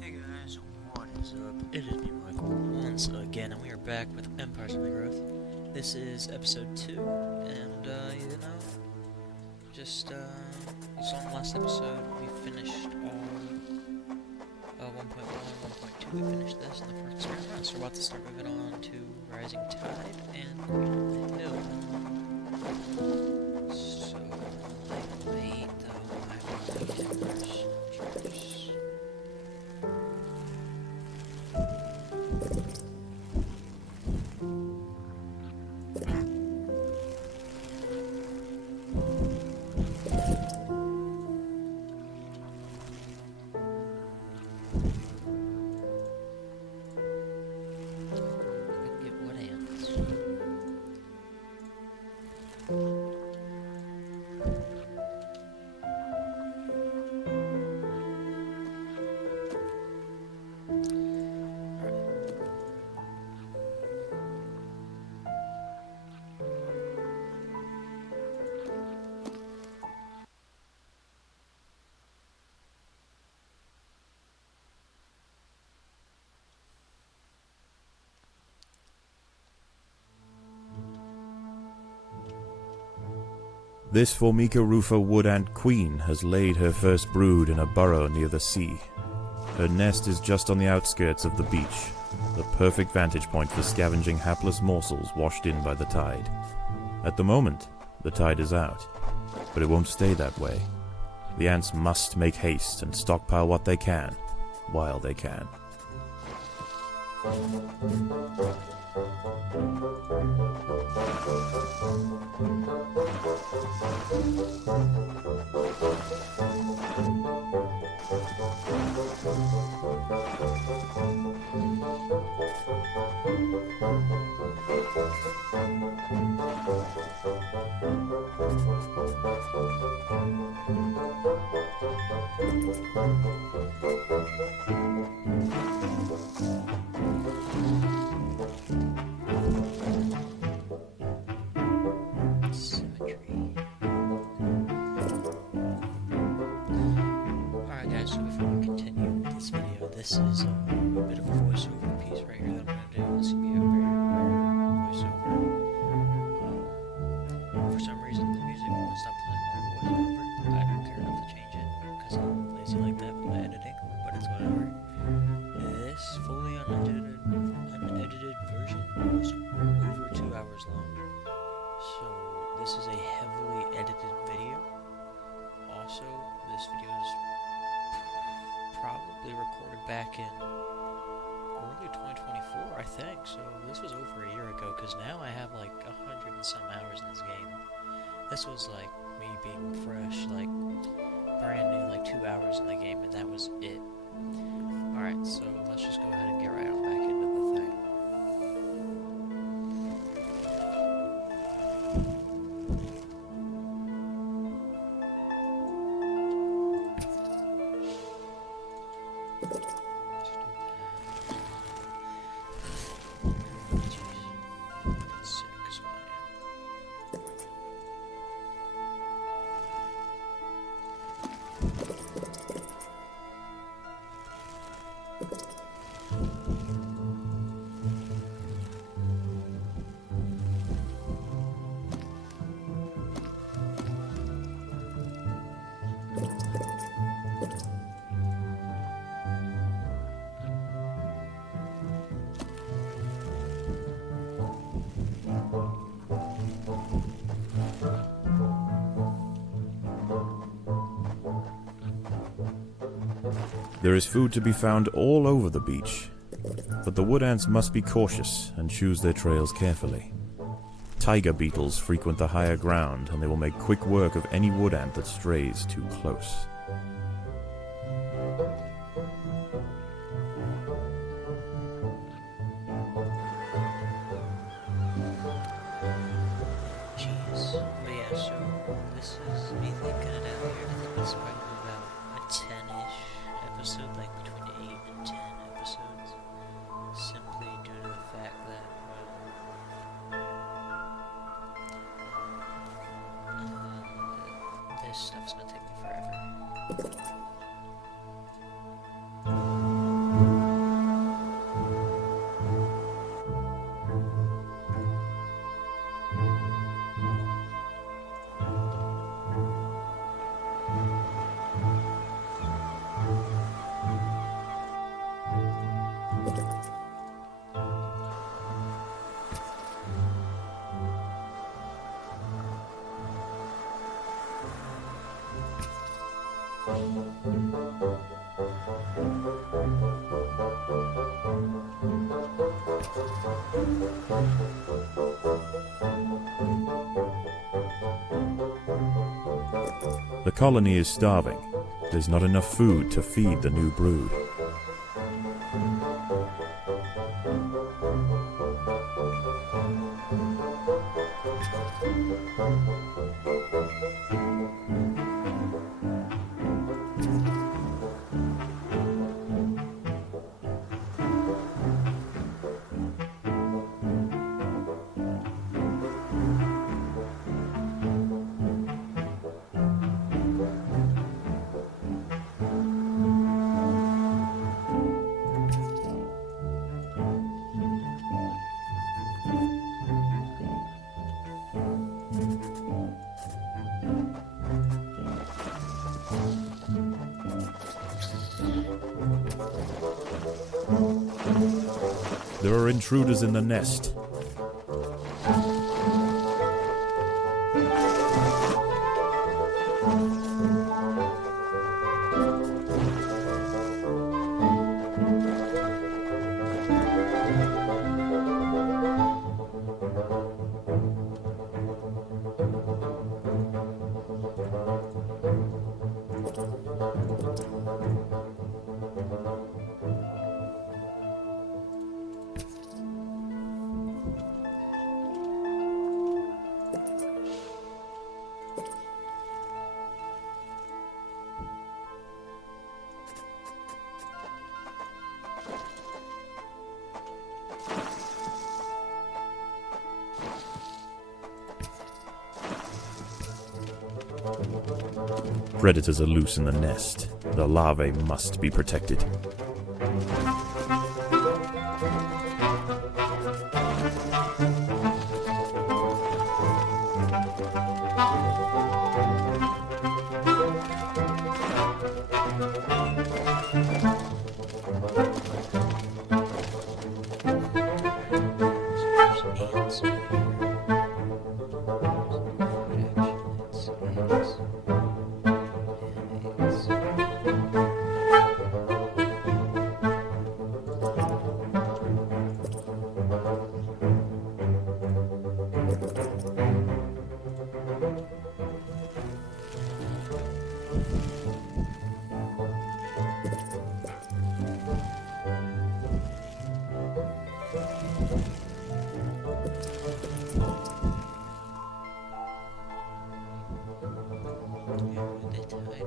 Hey guys, what is up? It is me, Michael, once again, and we are back with Empires Undergrowth. This is episode 2, and, just, you saw in the last episode, we finished all 1.1, 1.2, we finished this in the first experiment, so we're about to start moving on to Rising Tide and Queen of the Hill. So, wait, though, I have my cameras. This Formica rufa wood ant queen has laid her first brood in a burrow near the sea. Her nest is just on the outskirts of the beach, the perfect vantage point for scavenging hapless morsels washed in by the tide. At the moment, the tide is out, but it won't stay that way. The ants must make haste and stockpile what they can, while they can. Alright guys, so before we continue with this video, this is a bit of a voiceover piece right here that I'm going to do. This will be a very rare voiceover. For some reason the music won't stop playing while I'm voiceover. I don't care enough to change it, because I'm lazy like that with my editing, but it's whatever. This fully unedited version was over 2 hours long. So this is a heavily edited video. Also, this video is probably recorded back in early 2024, I think. So this was over a year ago, because now I have like 100 and some hours in this game. This was like me being fresh, like brand new, like 2 hours in the game, and that was it. Alright, so let's just go ahead and get right on back into the thing. There is food to be found all over the beach, but the wood ants must be cautious and choose their trails carefully. Tiger beetles frequent the higher ground, and they will make quick work of any wood ant that strays too close. Jeez. But yeah, so this is me thinking it out here. I think this is probably about a 10-ish episode, like between 8 and 10 episodes. Simply due to the fact that, this stuff's gonna take me forever. The colony is starving. There's not enough food to feed the new brood. There are intruders in the nest. Predators are loose in the nest. The larvae must be protected.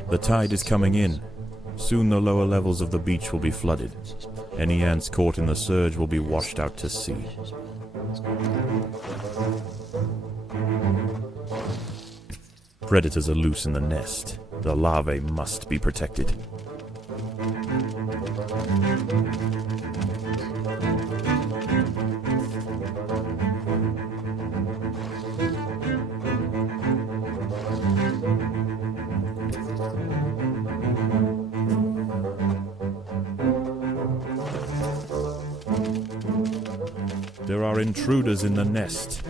The tide is coming in. Soon the lower levels of the beach will be flooded. Any ants caught in the surge will be washed out to sea. Predators are loose in the nest. The larvae must be protected. There are intruders in the nest.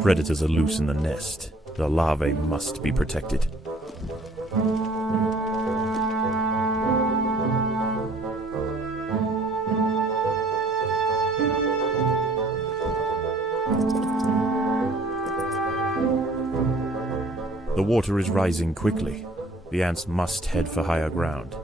Predators are loose in the nest. The larvae must be protected. The water is rising quickly. The ants must head for higher ground.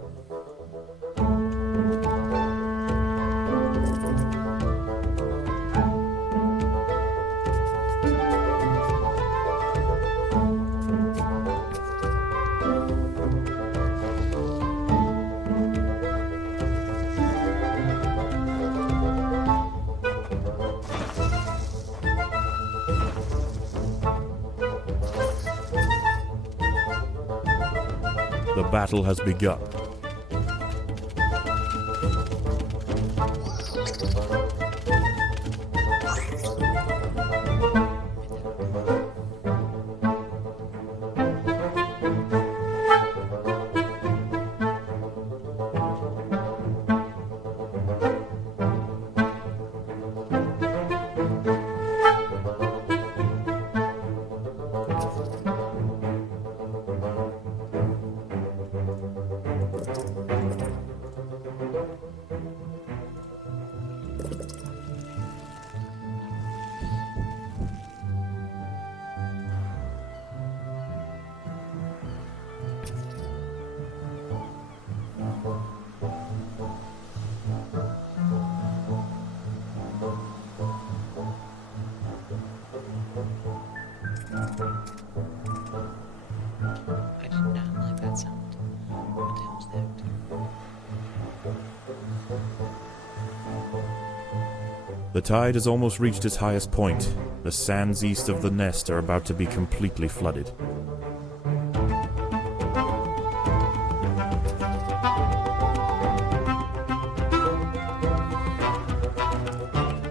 battle has begun. I did not like that sound. What the hell's that? The tide has almost reached its highest point. The sands east of the nest are about to be completely flooded.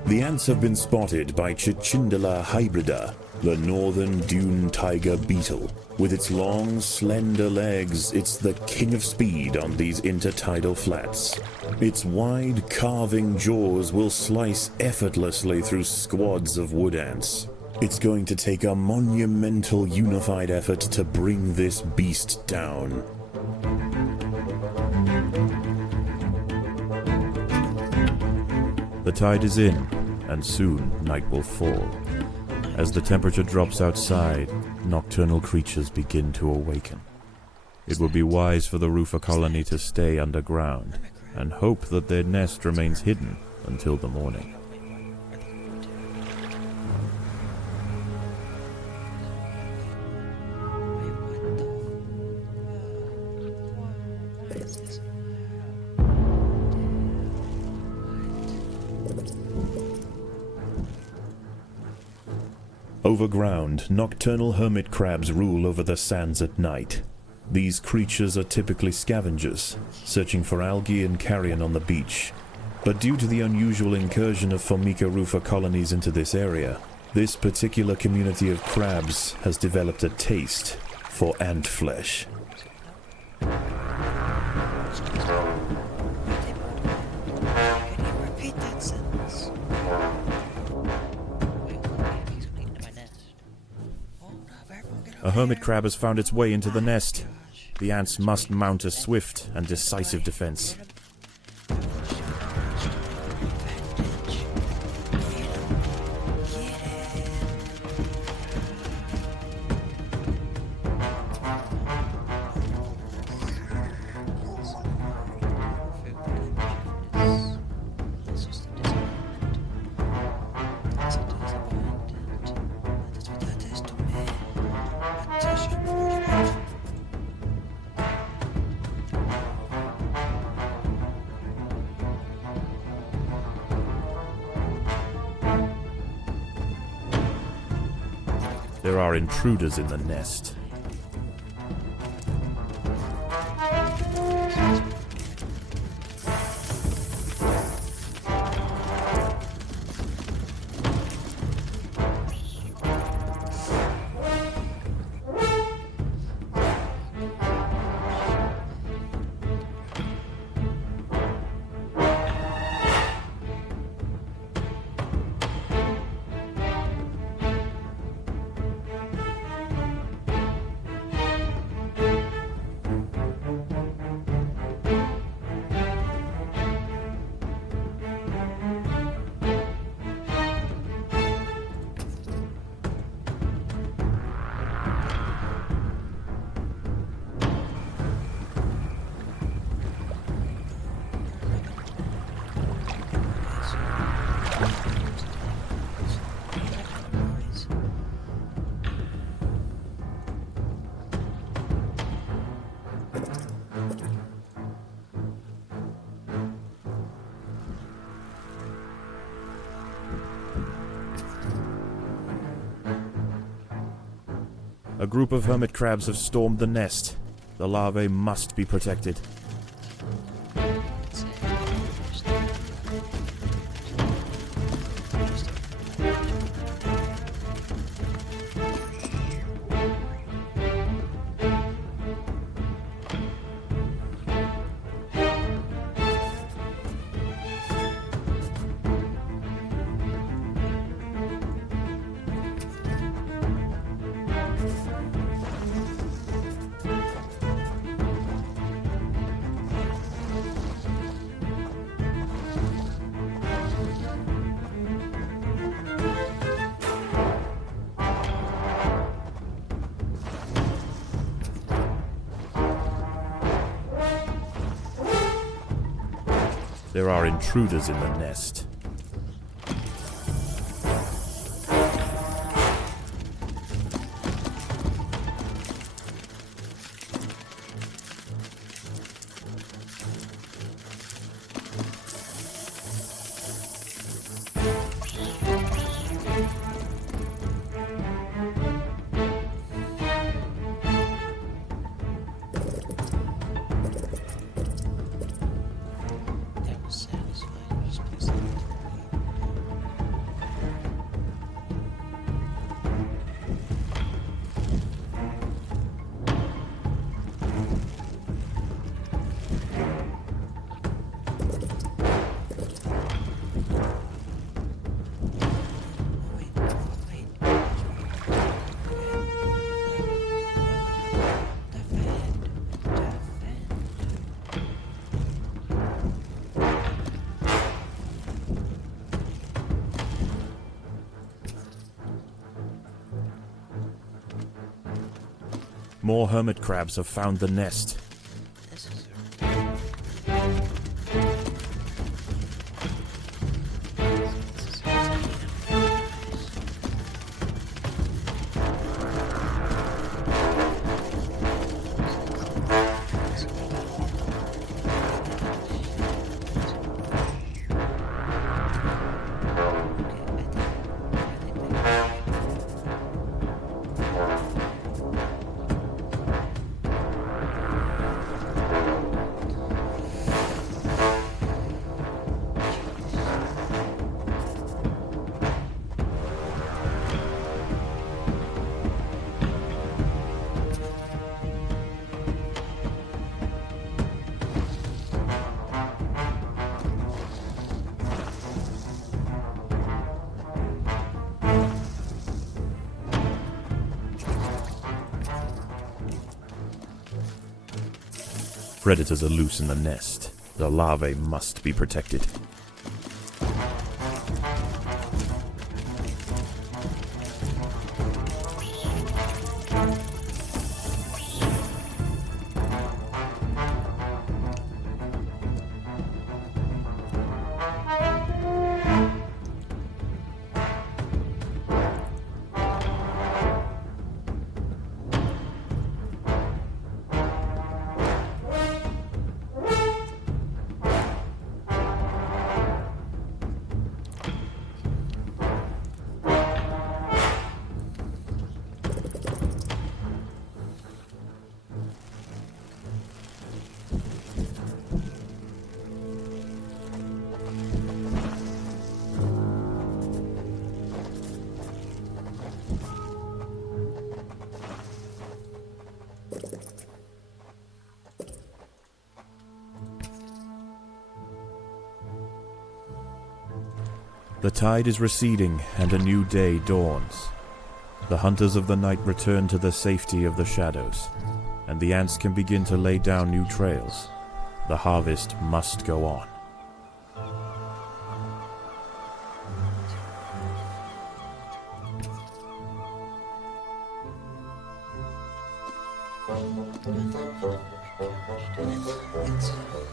The ants have been spotted by Cicindola hybrida, the northern dune tiger beetle. With its long, slender legs, it's the king of speed on these intertidal flats. Its wide, carving jaws will slice effortlessly through squads of wood ants. It's going to take a monumental unified effort to bring this beast down. The tide is in, and soon night will fall. As the temperature drops outside, nocturnal creatures begin to awaken. It would be wise for the roofer colony to stay underground and hope that their nest remains hidden until the morning. Overground, nocturnal hermit crabs rule over the sands at night. These creatures are typically scavengers, searching for algae and carrion on the beach. But due to the unusual incursion of Formica rufa colonies into this area, this particular community of crabs has developed a taste for ant flesh. A hermit crab has found its way into the nest. The ants must mount a swift and decisive defense. There are intruders in the nest. A group of hermit crabs have stormed the nest. The larvae must be protected. That's it. Just There are intruders in the nest. that was satisfying. Just place it in. More hermit crabs have found the nest. This is Predators are loose in the nest. The larvae must be protected. The tide is receding and a new day dawns. The hunters of the night return to the safety of the shadows, and the ants can begin to lay down new trails. The harvest must go on.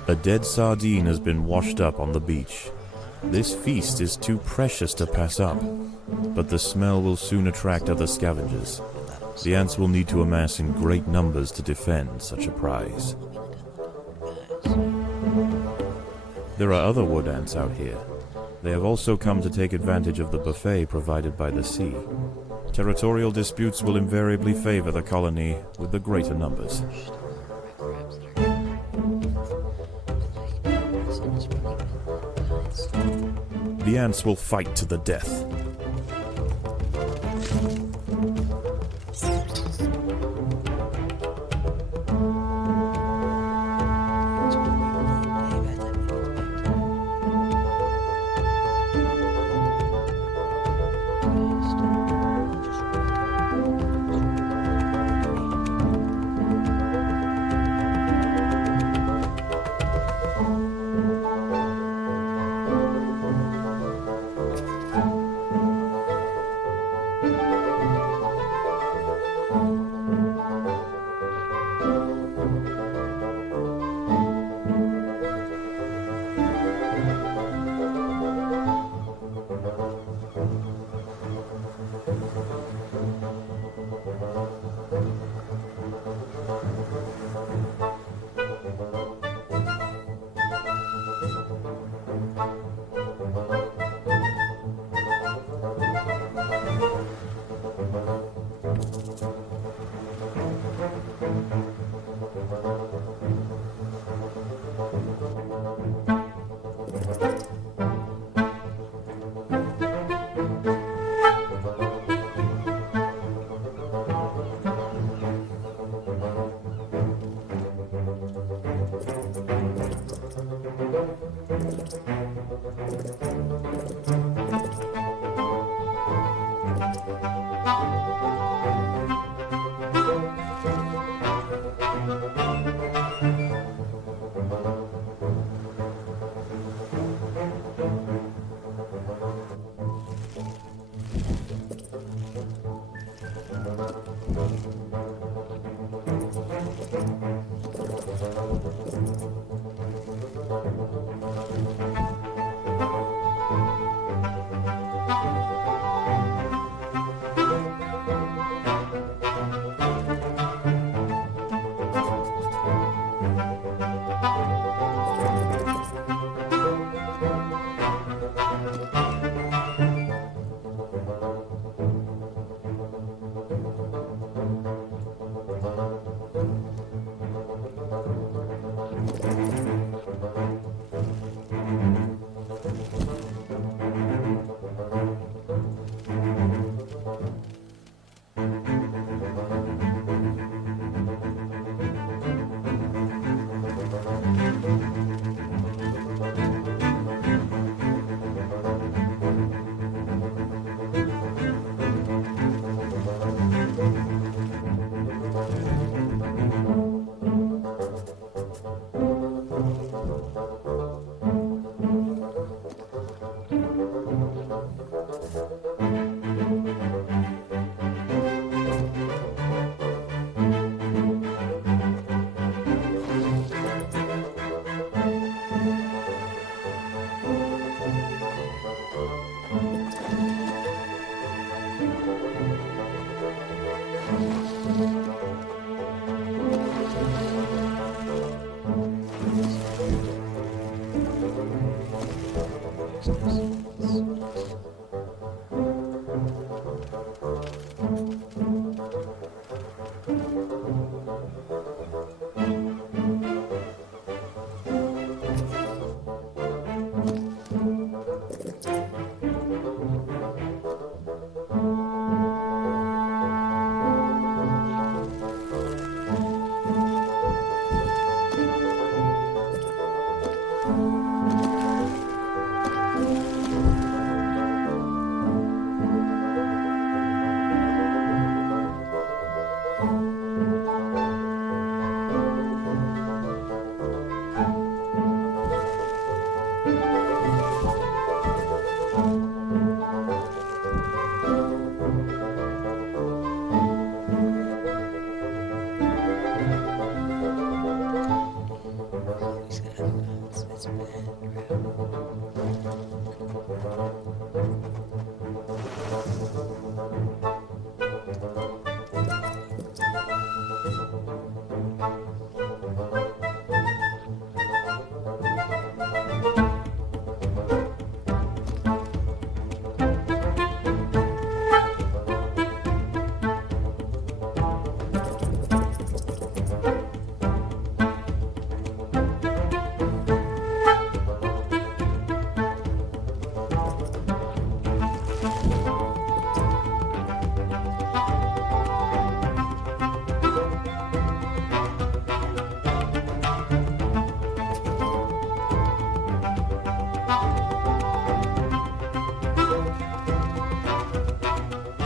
A dead sardine has been washed up on the beach. This feast is too precious to pass up, but the smell will soon attract other scavengers. The ants will need to amass in great numbers to defend such a prize. There are other wood ants out here. They have also come to take advantage of the buffet provided by the sea. Territorial disputes will invariably favor the colony with the greater numbers. The ants will fight to the death.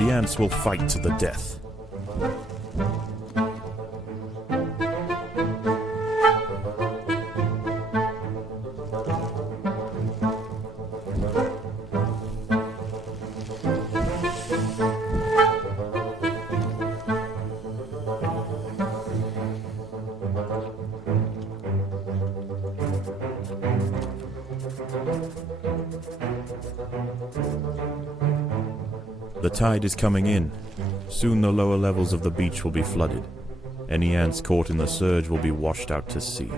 The ants will fight to the death. The tide is coming in. Soon the lower levels of the beach will be flooded. Any ants caught in the surge will be washed out to sea.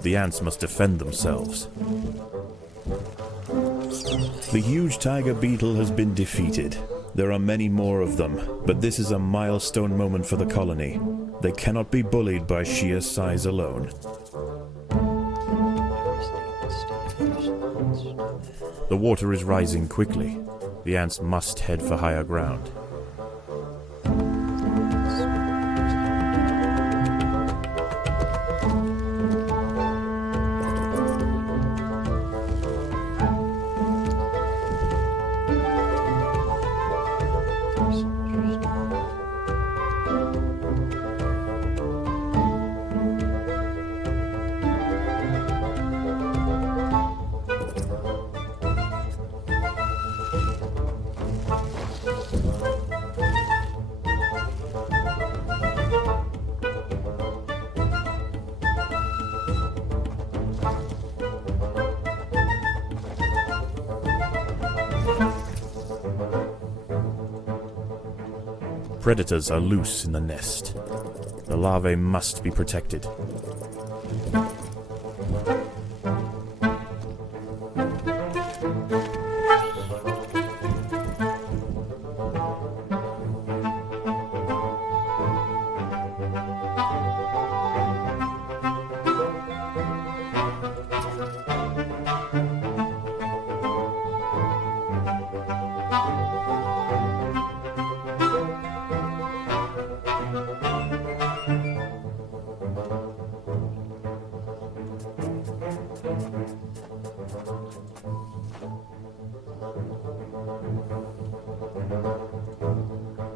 The ants must defend themselves. The huge tiger beetle has been defeated. There are many more of them, but this is a milestone moment for the colony. They cannot be bullied by sheer size alone. The water is rising quickly. The ants must head for higher ground. Predators are loose in the nest. The larvae must be protected.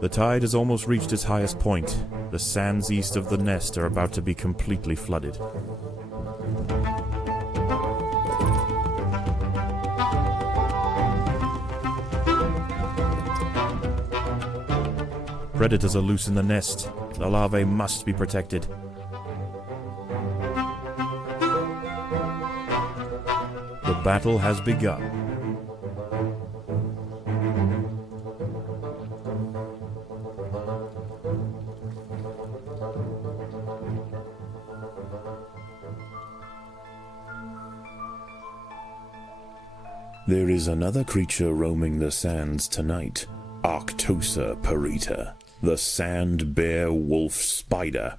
The tide has almost reached its highest point. The sands east of the nest are about to be completely flooded. Predators are loose in the nest. The larvae must be protected. The battle has begun. There is another creature roaming the sands tonight, Arctosa parita, the sand bear wolf spider.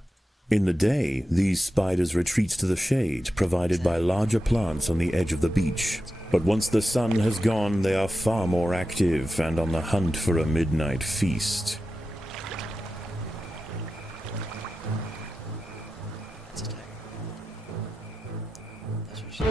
In the day, these spiders retreat to the shade provided by larger plants on the edge of the beach. But once the sun has gone, they are far more active and on the hunt for a midnight feast. It's a tiger. That's what A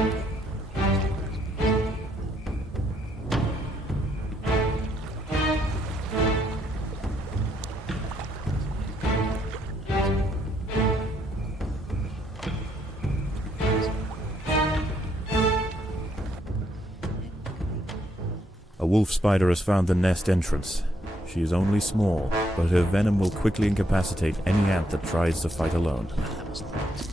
wolf spider has found the nest entrance. She is only small, but her venom will quickly incapacitate any ant that tries to fight alone. That was lots.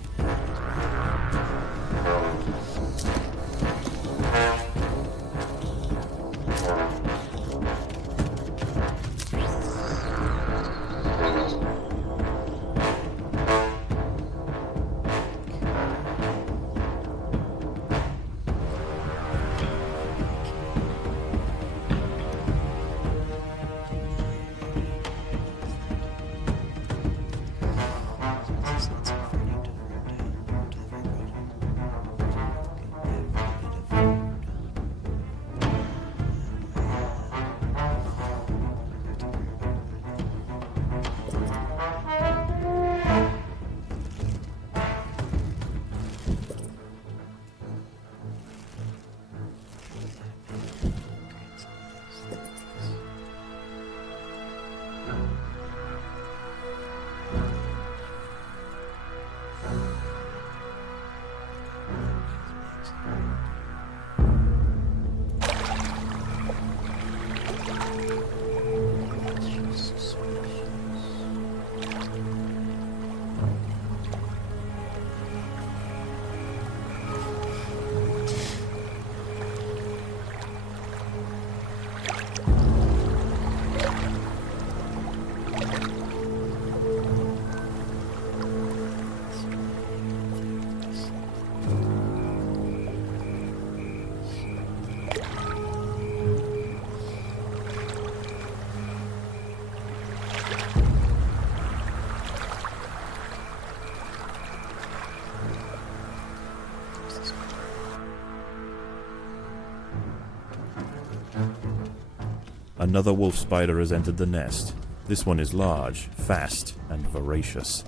Another wolf spider has entered the nest. This one is large, fast, and voracious.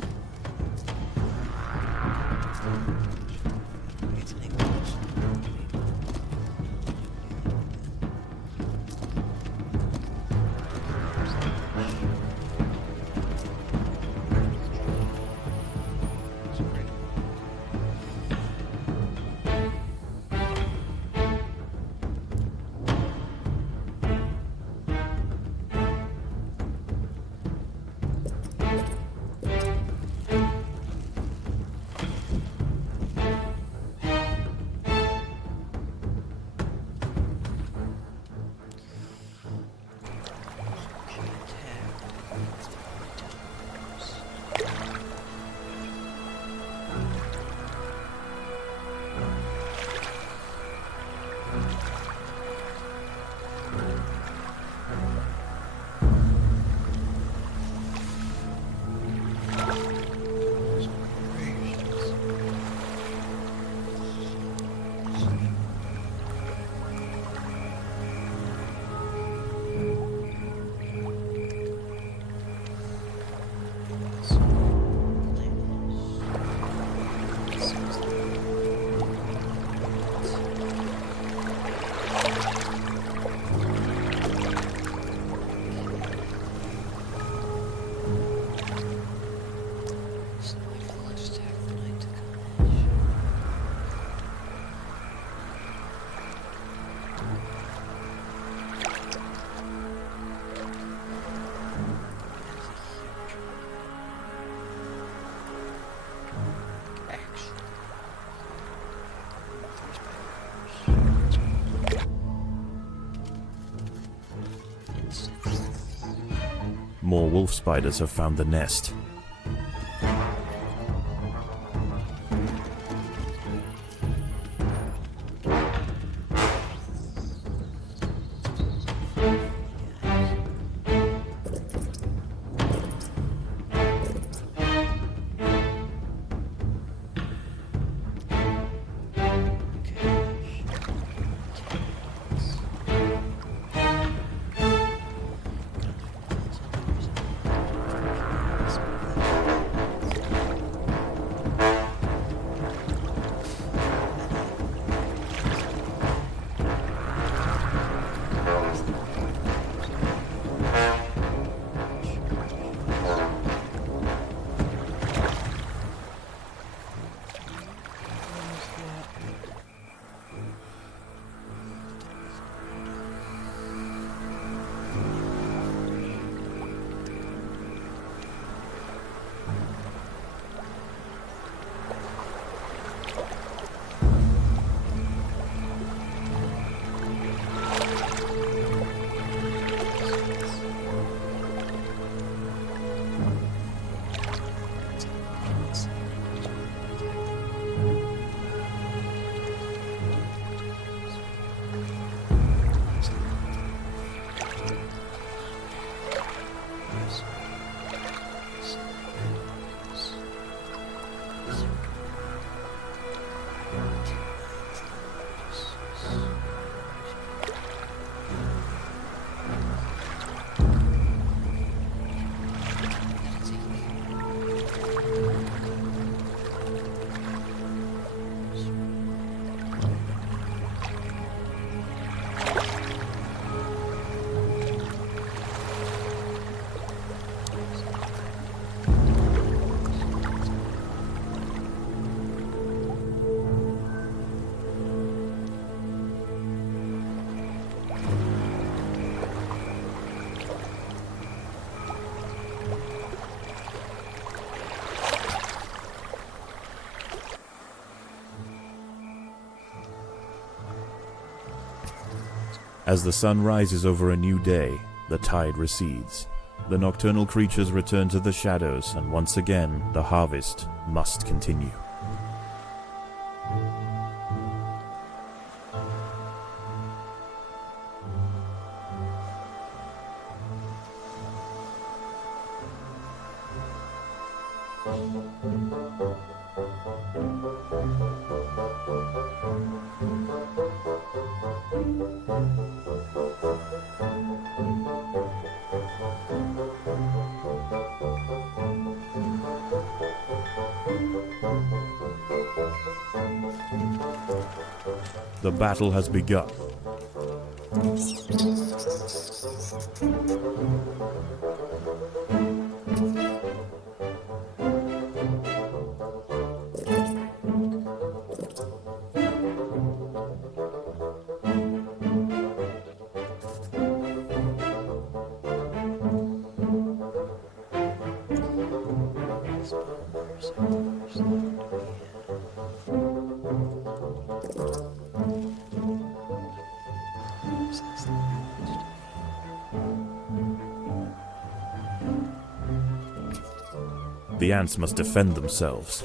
It's an English. More wolf spiders have found the nest. As the sun rises over a new day, the tide recedes. The nocturnal creatures return to the shadows, and once again, the harvest must continue. The battle has begun. The ants must defend themselves.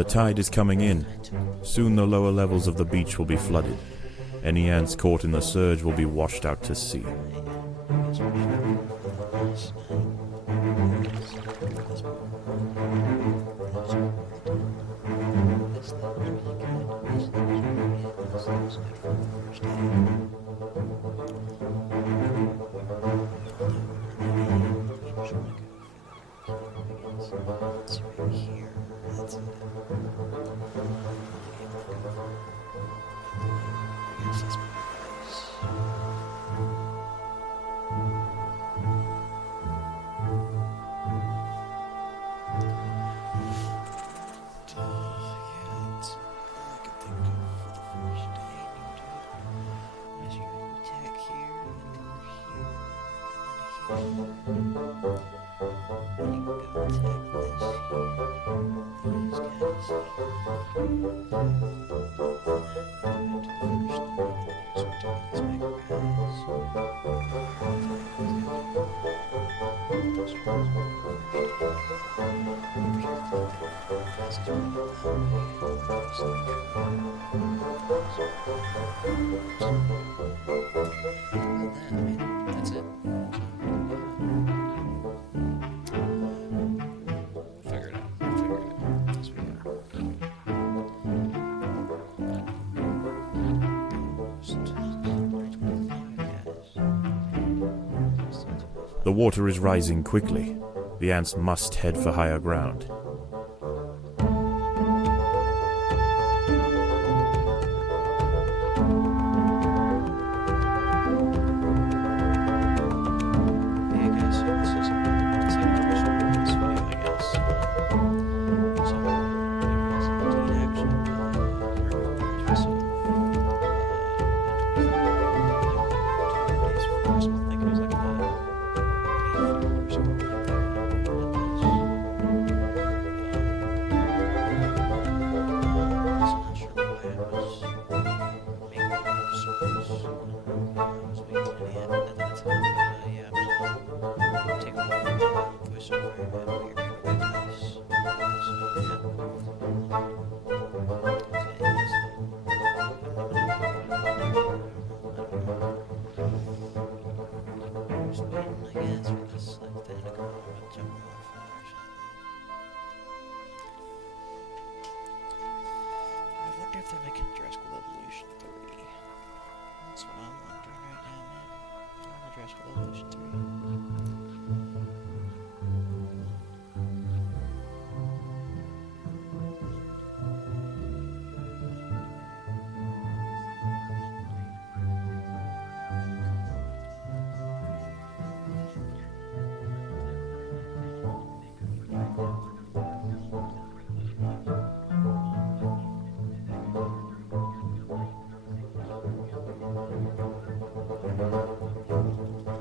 The tide is coming in. Soon the lower levels of the beach will be flooded. Any ants caught in the surge will be washed out to sea. That's it. Figure it out. As we go. The water is rising quickly. The ants must head for higher ground.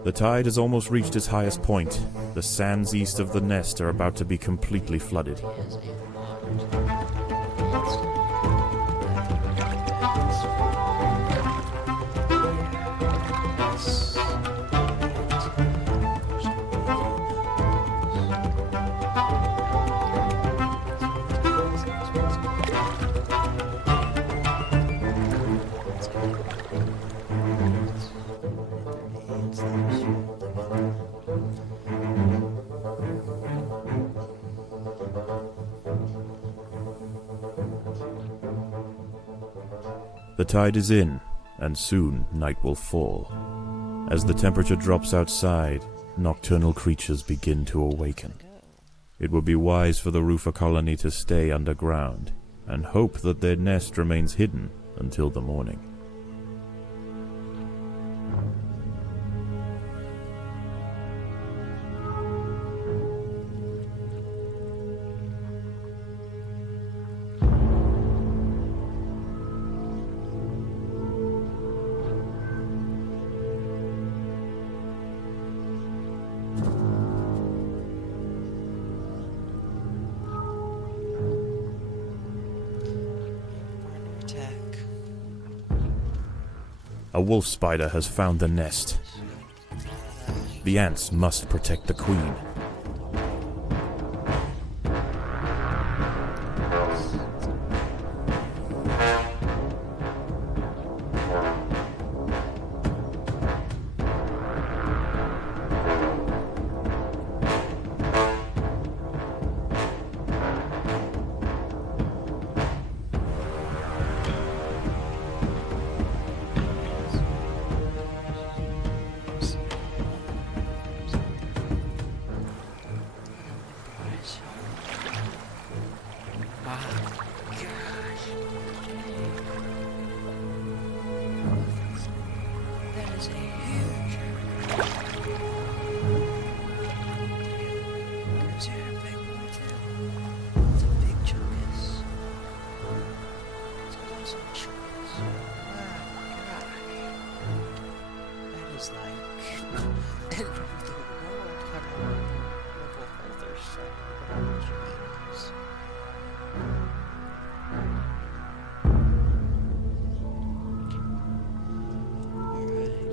The tide has almost reached its highest point. The sands east of the nest are about to be completely flooded. Has a monster. The tide is in, and soon night will fall. As the temperature drops outside, nocturnal creatures begin to awaken. It would be wise for the roofer colony to stay underground, and hope that their nest remains hidden until the morning. A wolf spider has found the nest. The ants must protect the queen.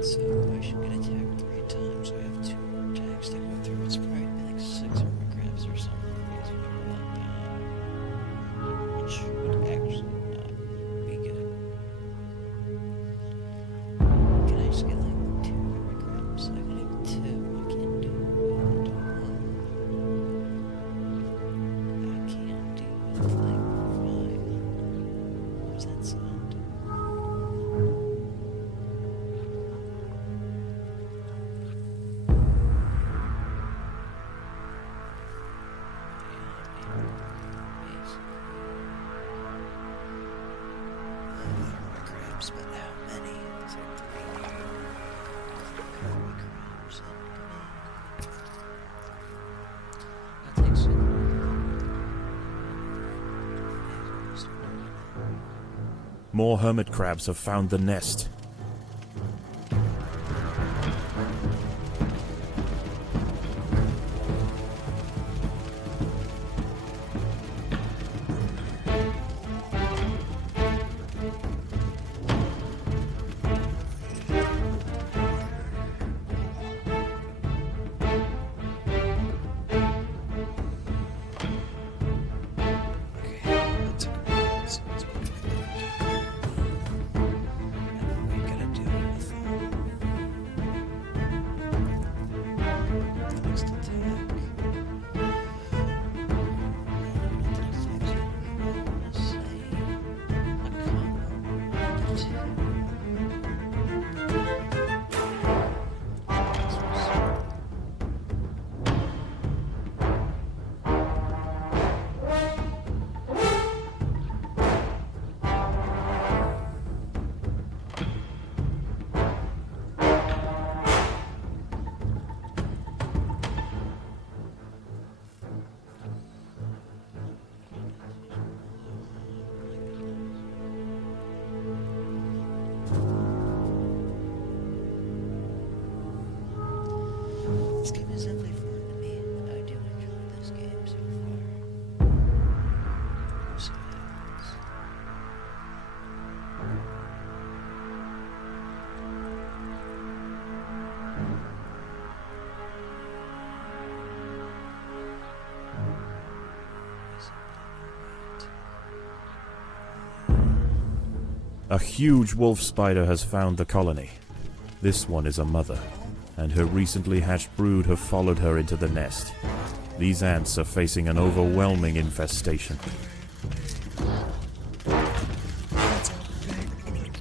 So I should get attacked 3 times, so I have 2 more attacks to go through. It's probably like 6 hermit crabs or something crazy number like that. Which would actually not be good. Can I just get like 2 hermit crabs? I can have 2. I can't do it. I can't do it like 5. What was that sound? But how many? It's like 3 crabs. That takes so long. More hermit crabs have found the nest. This game is definitely fun to me. I do enjoy this game so far. So happens. A huge wolf spider has found the colony. This one is a mother, and her recently hatched brood have followed her into the nest. These ants are facing an overwhelming infestation. That's a big.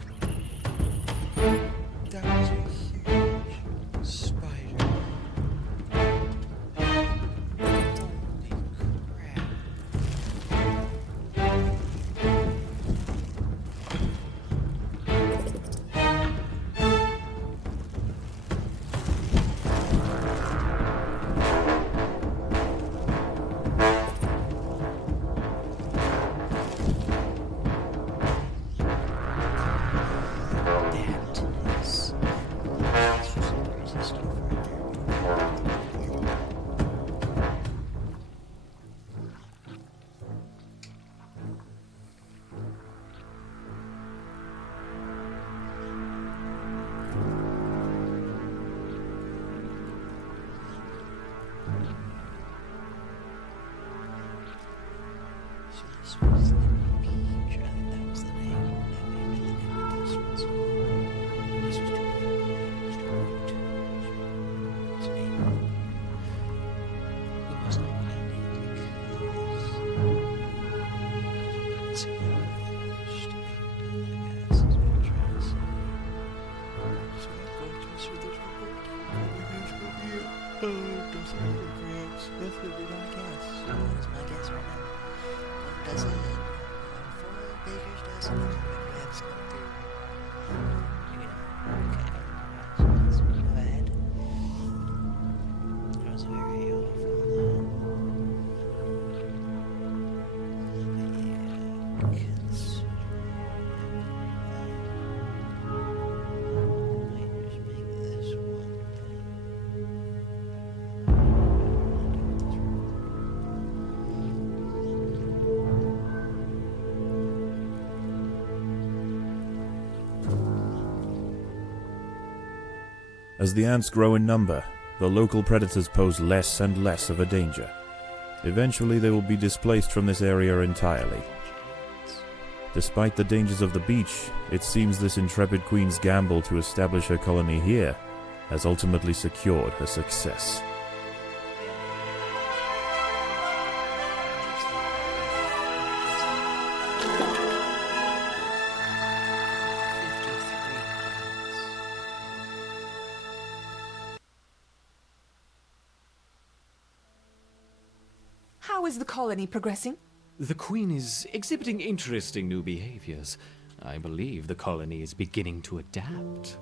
That was a huge spider. Holy crap. That is. That's just some crazy stuff right there. So this was the beach. I think that was the name. That may have been the name of this one. So this was its name. We must not find it because it's finished. And I guess is what I'm trying to say. So I'm going to answer this report. Does it have crabs? That's what did I guess? So what's my guess right now? One does it. One full baker's dozen of crabs come through. Okay. So that's bad. That was very awful. But yeah, considering everything, might just make this one thing. As the ants grow in number, the local predators pose less and less of a danger. Eventually they will be displaced from this area entirely. Despite the dangers of the beach, it seems this intrepid queen's gamble to establish her colony here has ultimately secured her success. How is the colony progressing? The Queen is exhibiting interesting new behaviors. I believe the colony is beginning to adapt.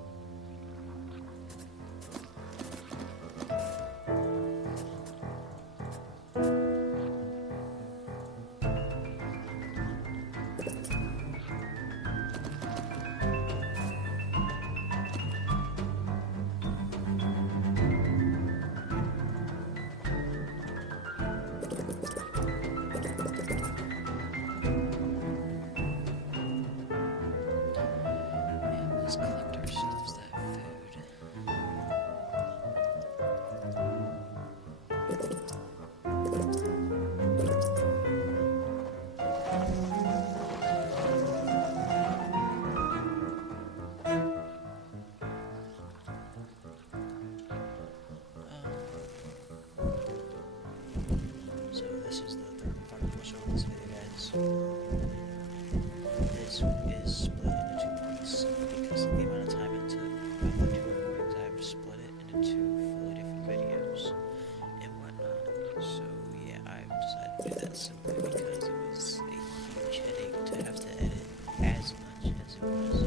Yeah, let's collect ourselves that food. So this is the third and final push over this video, guys. This is split into 2 parts because of the amount of time it took with the 2 recordings. I've split it into 2 fully different videos and whatnot. So yeah, I've decided to do that simply because it was a huge headache to have to edit as much as it was,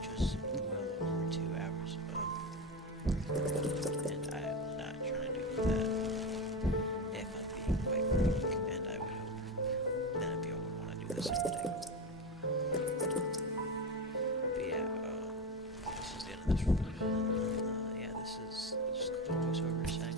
which was well over 2 hours of recording, and I'm not trying to do that. If I'm being quite frank, and I would hope none of y'all would want to do the same thing. But yeah, this is the end of this recording, and yeah, this is just a voiceover saying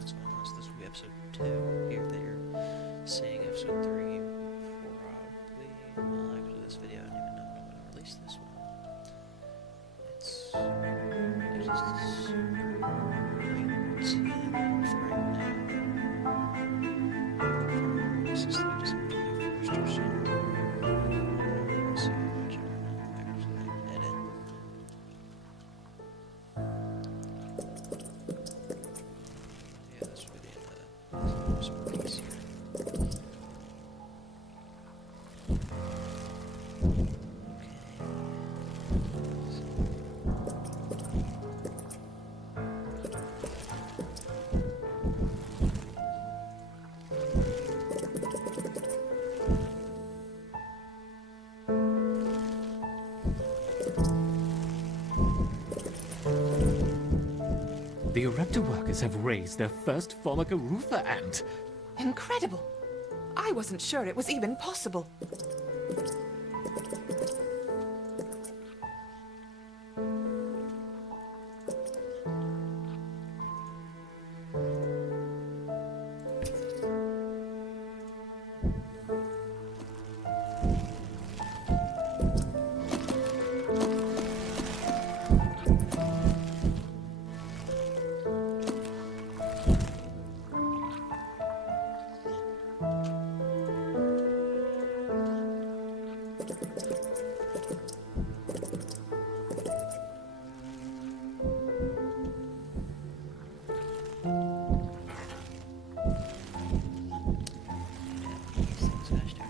raptor workers have raised their first Formica Rufa ant. Incredible! I wasn't sure it was even possible. These things faster.